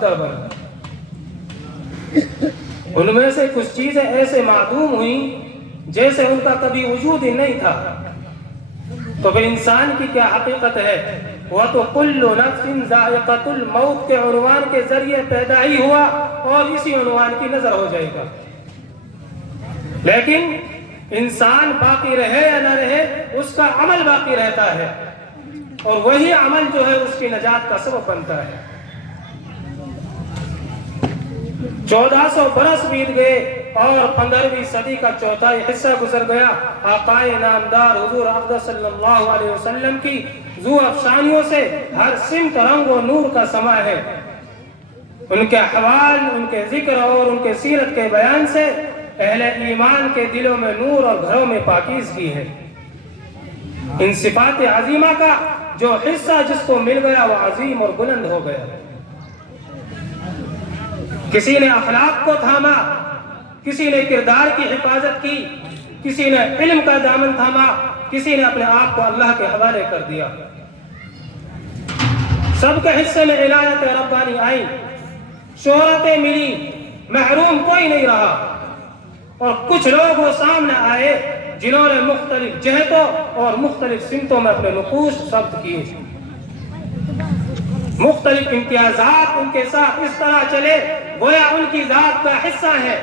ان میں سے کچھ چیزیں ایسے معدوم ہوئیں جیسے ان کا کبھی وجود ہی نہیں تھا. تو پھر انسان کی کیا حقیقت ہے؟ وہ تو کل نفس ذائقۃ الموت کے عنوان کے ذریعے پیدا ہی ہوا اور اسی عنوان کی نظر ہو جائے گا. لیکن انسان باقی رہے یا نہ رہے اس کا عمل باقی رہتا ہے، اور وہی عمل جو ہے اس کی نجات کا سبب بنتا ہے. 1400 برس بیت گئے اور 15ویں صدی کا چوتھائی حصہ گزر گیا. آقائے نامدار حضور اقدس صلی اللہ علیہ وسلم کی ذو افشانیوں سے ہر سمت رنگ و نور کا سما ہے. ان کے احوال، ان کے ذکر اور ان کے سیرت کے بیان سے اہل ایمان کے دلوں میں نور اور گھروں میں پاکیزگی ہے. ان صفات عظیمہ کا جو حصہ جس کو مل گیا وہ عظیم اور بلند ہو گیا. کسی نے اخلاق کو تھاما، کسی نے کردار کی حفاظت کی، کسی نے علم کا دامن تھاما، کسی نے اپنے آپ کو اللہ کے حوالے کر دیا. سب کے حصے میں عنایت ربانی آئی، شہرتیں ملی، محروم کوئی نہیں رہا. اور کچھ لوگ وہ سامنے آئے جنہوں نے مختلف جہتوں اور مختلف سمتوں میں اپنے نقوش ثبت کیے. مختلف امتیازات ان کے ساتھ اس طرح چلے گویا ان کی ذات کا حصہ ہے.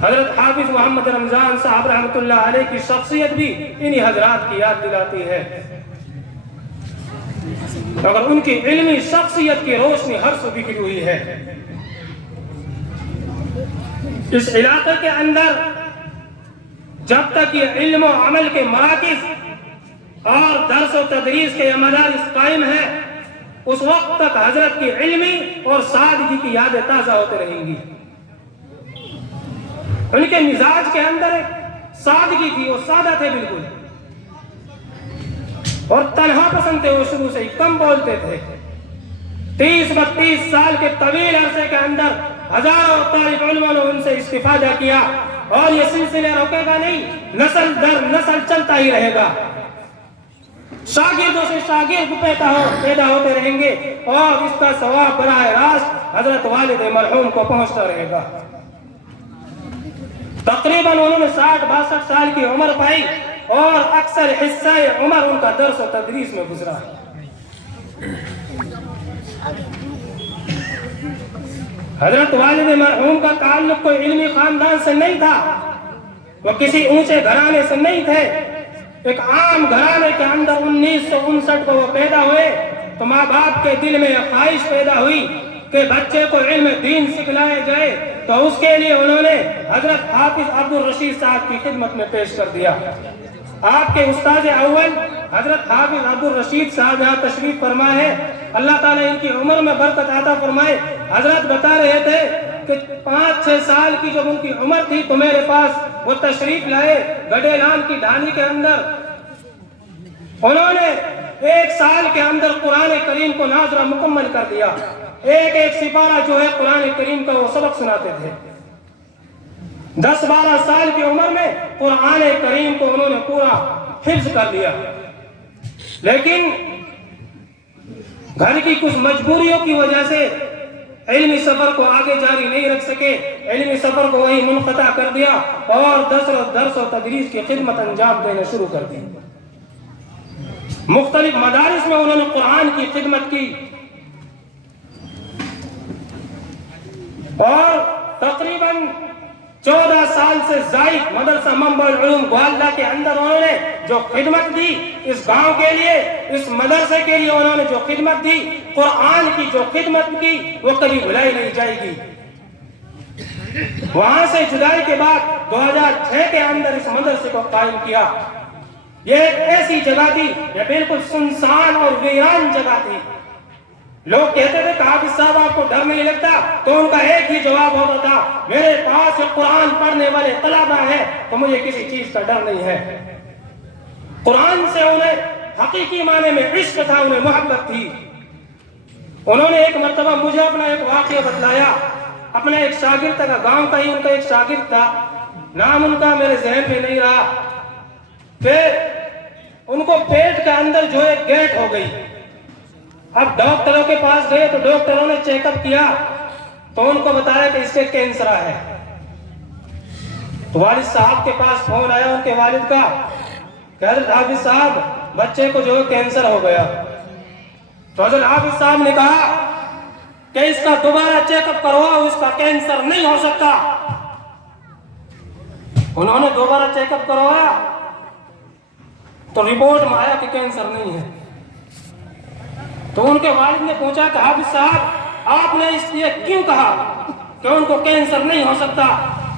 حضرت حافظ محمد رمضان صاحب رحمۃ اللہ علیہ کی شخصیت بھی انہی حضرات کی یاد دلاتی ہے، مگر ان کی علمی شخصیت کی روشنی ہر سو بکھری ہوئی ہے. اس علاقے کے اندر جب تک یہ علم و عمل کے مراکز اور درس و تدریس کے مدارس قائم ہیں اس وقت تک حضرت کی علمی اور سادگی کی یادیں تازہ ہوتے رہیں گی. ان کے مزاج کے اندر ایک سادگی تھی، وہ سادہ تھے بالکل، اور تنہا پسند تھے. وہ شروع سے ہی کم بولتے تھے. 30-32 سال کے طویل عرصے کے اندر ہزاروں طالب علموں نے ان سے استفادہ کیا، اور یہ سلسلہ رکے گا نہیں، نسل در نسل چلتا ہی رہے گا. شاگردوں سے شاگرد پیدا ہوتے رہیں گے، اور اس کا ثواب براہ راست حضرت والد مرحوم کو پہنچتا رہے گا. تقریباً انہوں نے 60-62 سال کی عمر پائی، اور اکثر حصہ عمر ان کا درس و تدریس میں گزرا. حضرت والد مرحوم کا تعلق کوئی علمی خاندان سے نہیں تھا، وہ کسی اونچے گھرانے سے نہیں تھے. ایک عام گھرانے کے اندر 1959 کو وہ پیدا ہوئے تو ماں باپ کے دل میں یہ خواہش پیدا ہوئی کہ بچے کو علم دین سکھلائے جائے. تو اس کے لیے انہوں نے حضرت حافظ عبدالرشید صاحب کی خدمت میں پیش کر دیا. آپ کے استاد اول حضرت حافظ عبدالرشید صاحب یہاں تشریف فرما ہے، اللہ تعالیٰ ان کی عمر میں برکت عطا فرمائے. حضرت بتا رہے تھے کہ 5-6 سال کی جب ان کی عمر تھی تو میرے پاس وہ تشریف لائے گڈے لان کی ڈھانی کے اندر. انہوں نے 1 سال کے اندر قرآن کریم کو ناظرہ مکمل کر دیا. ایک سپارہ جو ہے قرآن کریم کا وہ سبق سناتے تھے. 10-12 سال کی عمر میں قرآن کریم کو انہوں نے پورا حفظ کر لیا. لیکن گھر کی کچھ مجبوریوں کی وجہ سے علمی سفر کو آگے جاری نہیں رکھ سکے. علمی سفر کو وہی منقطع کر دیا اور درس و تدریس کی خدمت انجام دینا شروع کر دی. مختلف مدارس میں انہوں نے قرآن کی خدمت کی، اور تقریباً 14 سال سے زائد مدرسہ منبع العلوم گواللہ کے اندر انہوں نے جو خدمت دی، اس گاؤں کے لیے، اس مدرسے کے لیے انہوں نے جو خدمت دی، قرآن کی جو خدمت کی وہ کبھی بھلائی نہیں جائے گی. وہاں سے جدائی کے بعد 2006 کے اندر اس مدرسے کو قائم کیا. یہ ایک ایسی جگہ تھی، یہ بالکل سنسان اور ویران جگہ تھی. لوگ کہتے تھے کہ حافظ صاحب آپ کو ڈر نہیں لگتا؟ تو ان کا ایک ہی جواب ہوتا تھا، میرے پاس قرآن پڑھنے والے طلبہ ہیں تو مجھے کسی چیز کا ڈر نہیں ہے. قرآن سے انہیں حقیقی معنی میں عشق تھا، انہیں محبت تھی. انہوں نے ایک مرتبہ مجھے اپنا ایک واقعہ بتلایا. اپنے ایک شاگرد کا، گاؤں کا ہی ان کا ایک شاگرد تھا، نام ان کا میرے ذہن میں نہیں رہا. پھر ان کو پیٹ کے اندر جو ہے گیٹ ہو گئی، اب ڈاکٹروں کے پاس گئے تو ڈاکٹروں نے چیک اپ کیا تو ان کو بتایا کہ اس کے کینسر ہے. تو والد صاحب کے پاس فون آیا ان کے والد کا کہ حضرت حافظ صاحب بچے کو جو کینسر ہو گیا. تو حضرت حافظ صاحب نے کہا کہ اس کا دوبارہ چیک اپ کرواؤ، اس کا کینسر نہیں ہو سکتا. انہوں نے دوبارہ چیک اپ کروایا تو رپورٹ میں آیا کہ کینسر نہیں ہے. تو ان کے والد نے پوچھا کہ حافظ صاحب آپ نے اس لیے کیوں کہا کہ ان کو کینسر نہیں ہو سکتا؟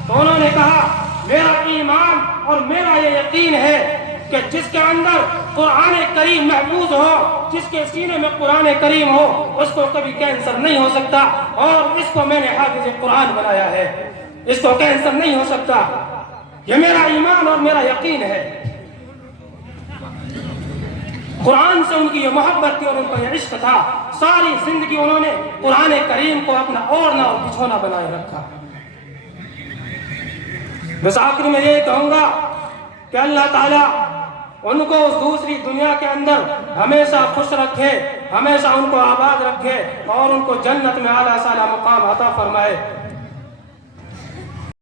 تو انہوں نے کہا میرا ایمان اور میرا یہ یقین ہے کہ جس کے اندر قرآن کریم محفوظ ہو، جس کے سینے میں قرآن کریم ہو، اس کو کبھی کینسر نہیں ہو سکتا، اور اس کو میں نے حافظ قرآن بنایا ہے، اس کو کینسر نہیں ہو سکتا. یہ میرا ایمان اور میرا یقین ہے. قرآن سے ان کی یہ محبت تھی اور ان کا یہ عشق تھا. ساری زندگی انہوں نے قرآن کریم کو اپنا اوڑھنا اور بچھونا بنائے رکھا. بس آخر میں یہ کہوں گا کہ اللہ تعالیٰ ان کو اس دوسری دنیا کے اندر ہمیشہ خوش رکھے، ہمیشہ ان کو آباد رکھے اور ان کو جنت میں اعلیٰ سالا مقام عطا فرمائے.